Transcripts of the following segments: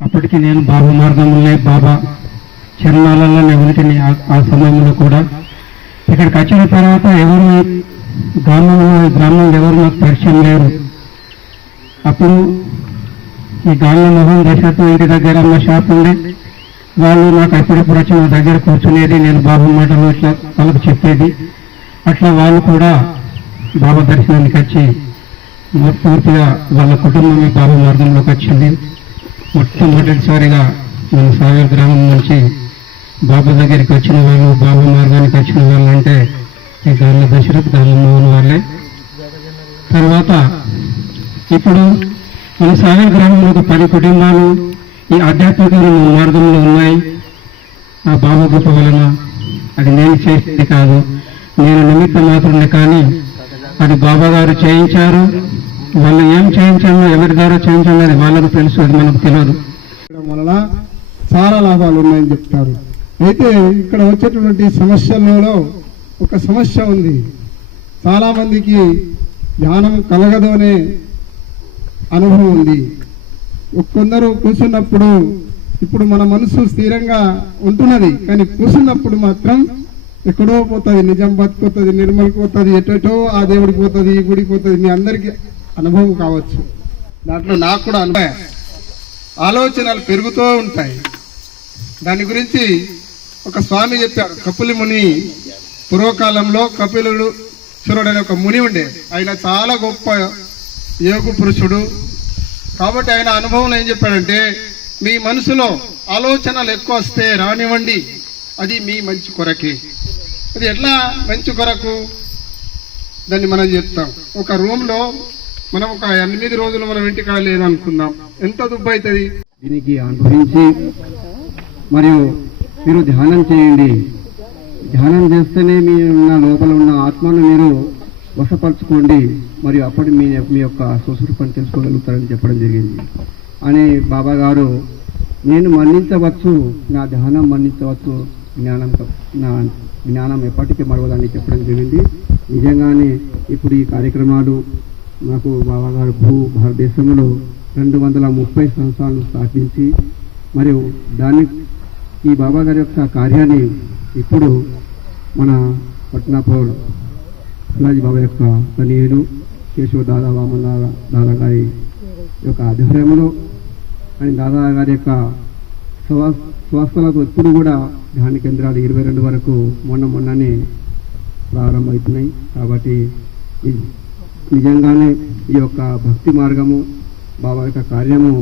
అప్పటికి నేను బాబా మార్గంలోనే బాబా చరణాలలోనే ఉంటిని ఆ- ఆ సమయంలో కూడా ఇక్కడికి వచ్చిన తర్వాత ఎవరు గ్రామంలో గ్రామంలో ఎవరు నాకు పరిచయం లేరు. అప్పుడు ఈ గాంధీ మోహన్ దశరథ్ ఇంటి దగ్గర మా షాప్ ఉంది వాళ్ళు నాకు ఎప్పుడెప్పుడు వచ్చి నా దగ్గర కూర్చునేది నేను బాబా మాటలు ఇట్లా వాళ్ళకు చెప్పేది. అట్లా వాళ్ళు కూడా బాబా దర్శనానికి వచ్చి పూర్తిగా వాళ్ళ కుటుంబమే బాబా మార్గంలోకి వచ్చింది. మొట్టమొదటిసారిగా మన సాగర్ గ్రామం నుంచి బాబా దగ్గరికి వచ్చిన వాళ్ళు బాబు మార్గానికి వచ్చిన వాళ్ళు అంటే ఈ గాలి దశరథ్ గాలి మోహన్ వాళ్ళే. తర్వాత ఇప్పుడు మన సాగర్ గ్రామంలో ఒక పది కుటుంబాలు ఈ ఆధ్యాత్మిక మార్గంలో ఉన్నాయి. ఆ బాబు గొప్ప వలన అది నేను చేసింది కాదు నేను నిమిత్త మాత్రమే కానీ అది బాబా గారు చేయించారు. వాళ్ళు ఏం చేయించామో ఎవరి ద్వారా చేయించామో అది వాళ్ళకు తెలుసు అది మనకు తెలియదు. వలన చాలా లాభాలు ఉన్నాయని చెప్తారు. అయితే ఇక్కడ వచ్చేటువంటి సమస్యలలో ఒక సమస్య ఉంది. చాలామందికి ధ్యానం కలగదు అనే అనుభవం ఉంది. కొందరు కూర్చున్నప్పుడు ఇప్పుడు మన మనసు స్థిరంగా ఉంటున్నది కానీ కూర్చున్నప్పుడు మాత్రం ఎక్కడో పోతుంది నిజం బతుకుతుంది నిర్మల్ పోతుంది ఎటెటో ఆ దేవుడికి పోతుంది ఈ గుడికి పోతుంది మీ అందరికీ అనుభవం కావచ్చు. దాంట్లో నాకు కూడా అనుభవం. ఆలోచనలు పెరుగుతూ ఉంటాయి. దాని గురించి ఒక స్వామి చెప్పారు. కపిలి ముని పూర్వకాలంలో కపిలుడు సురుడు అనే ఒక ముని ఉండే. ఆయన చాలా గొప్ప యోగ పురుషుడు. కాబట్టి ఆయన అనుభవం ఏం చెప్పాడంటే మీ మనసులో ఆలోచనలు ఎక్కువ వస్తే రానివ్వండి. అది మీ మంచి కొరకే. అది ఎట్లా మంచి కొరకు? దాన్ని మనం చెప్తాం. ఒక రూమ్లో మనం ఒక ఎనిమిది రోజులు మనం ఇంటికాడ లేదనుకుందాం. ఎంత దుబ్బు అవుతుంది దీనికి అనుభవించి మరియు మీరు ధ్యానం చేయండి. ధ్యానం చేస్తేనే మీ ఉన్న లోపల ఉన్న ఆత్మను మీరు వశపరచుకోండి. మరియు అప్పటి మీ మీ యొక్క సుసృపని తెలుసుకోగలుగుతారని చెప్పడం జరిగింది. అని బాబా గారు నేను మన్నించవచ్చు. నా ధ్యానం మన్నించవచ్చు. జ్ఞానం నా జ్ఞానం ఎప్పటికీ మరవదని చెప్పడం జరిగింది. నిజంగానే ఇప్పుడు ఈ కార్యక్రమాలు నాకు బాబాగారు భూ భారతదేశంలో రెండు వందల ముప్పై సంవత్సరాలు స్థాపించి మరియు దాన్ని ఈ బాబా గారి యొక్క కార్యాన్ని ఇప్పుడు మన పట్నాపౌర్ శివాజీ బాబా యొక్క తనయుడు కేశవ దాదా వామన్ దాదా దాదా గారి యొక్క ఆధ్వర్యంలో అని దాదా గారి యొక్క స్వ ఎప్పుడు కూడా ధ్యాన కేంద్రాలు ఇరవై రెండు వరకు మొన్న మొన్ననే ప్రారంభమవుతున్నాయి. కాబట్టి ఇది నిజంగానే ఈ యొక్క భక్తి మార్గము బాబా యొక్క కార్యము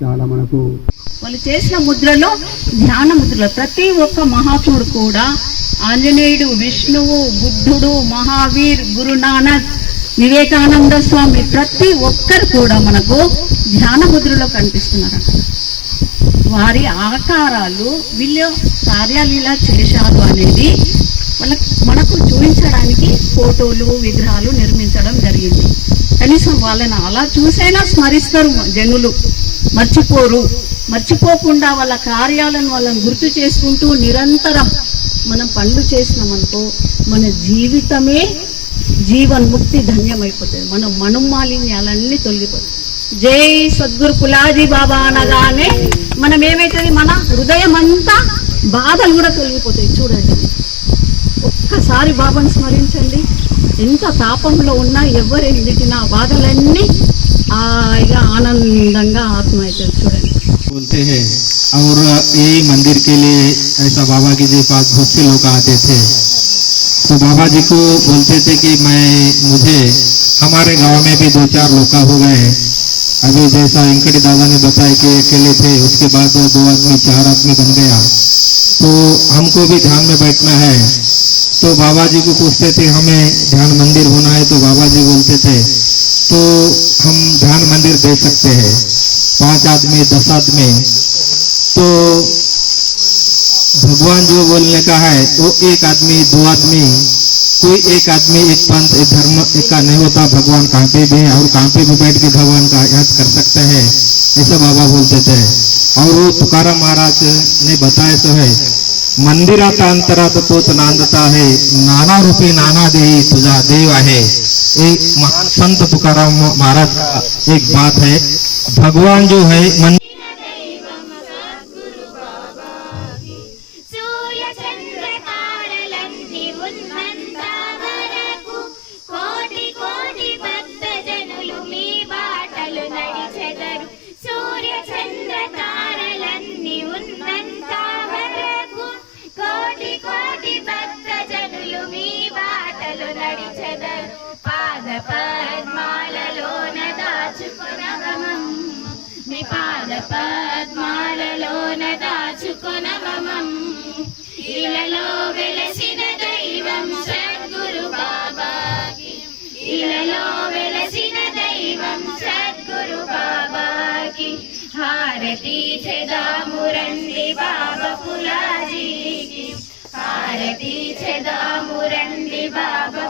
చాలా మనకు వాళ్ళు చేసిన ముద్రలో ధ్యాన ముద్రలో ప్రతి ఒక్క మహాత్ముడు కూడా ఆంజనేయుడు విష్ణువు బుద్ధుడు మహావీర్ గురునానక్ వివేకానంద స్వామి ప్రతి ఒక్కరు కూడా మనకు ధ్యాన ముద్రలో కనిపిస్తున్నారు వారి ఆకారాలు వీళ్ళు కార్యాలు ఇలా చేశారు అనేది వాళ్ళకి ఫోటోలు విగ్రహాలు నిర్మించడం జరిగింది. కనీసం వాళ్ళని అలా చూసైనా స్మరిస్తారు జనులు. మర్చిపోరు. మర్చిపోకుండా వాళ్ళ కార్యాలను వాళ్ళని గుర్తు చేసుకుంటూ నిరంతరం మనం పనులు చేసినామనుకో మన జీవితమే జీవన్ముక్తి ధన్యమైపోతుంది. మన మనుమాలిన్యాలన్నీ తొలగిపోతుంది జై సద్గురు పులాజీ బాబా అనగానే మనం ఏమైతుంది మన హృదయం అంతా బాధలు కూడా తొలగిపోతాయి. చూడండి. ఒక్కసారి బాబాను స్మరించండి ఎంత తాపంలో ఉన్నా ఎవరు ఎదిటినా బాధలన్నీ హాయిగా ఆనందంగా ఆత్మ అవుతుంది చూడండి बोलते हैं और यही मंदिर के लिए ऐसा बाबा के जी पास बहुत से लोग आते थे तो बाबा जी को बोलते थे कि मैं मुझे हमारे गांव में भी दो चार लोग हो गए हैं अभी जैसा वेंकटी दादा ने बताया कि अकेले थे उसके बाद वो दो आदमी चार आदमी बन गया तो हमको भी ध्यान में बैठना है तो बाबा जी को पूछते थे, हमें ध्यान मंदिर होना है तो बाबा जी बोलते थे तो हम ध्यान मंदिर दे सकते हैं, पाँच आदमी, दस आदमी। तो भगवान जो बोलने का है, वो एक आदमी, दो आदमी, कोई एक आदमी, एक पंथ, एक धर्म, एक का नहीं होता, भगवान कहाँ पे भी और कहाँ पे भी बैठ के भगवान का याद कर सकते हैं, ऐसा बाबा बोलते थे। और वो तुकारा महाराज ने बताया तो है मंदिरात अंतरात तोच नांदता है, नाना रूपी नाना देही तुझा देव आहे. एक महान संत तुकाराम महाराज एक बात है, भगवान जो है, मन ప్రణవమం ఇలలో వెలసిన దైవం సద్గురు బాబాకి ఇలలో వెలసిన దైవం సద్గురు బాబాకి. హారతి చెదామురండి బాబా పులాజీకి. హారతి చెదామురండి బాబా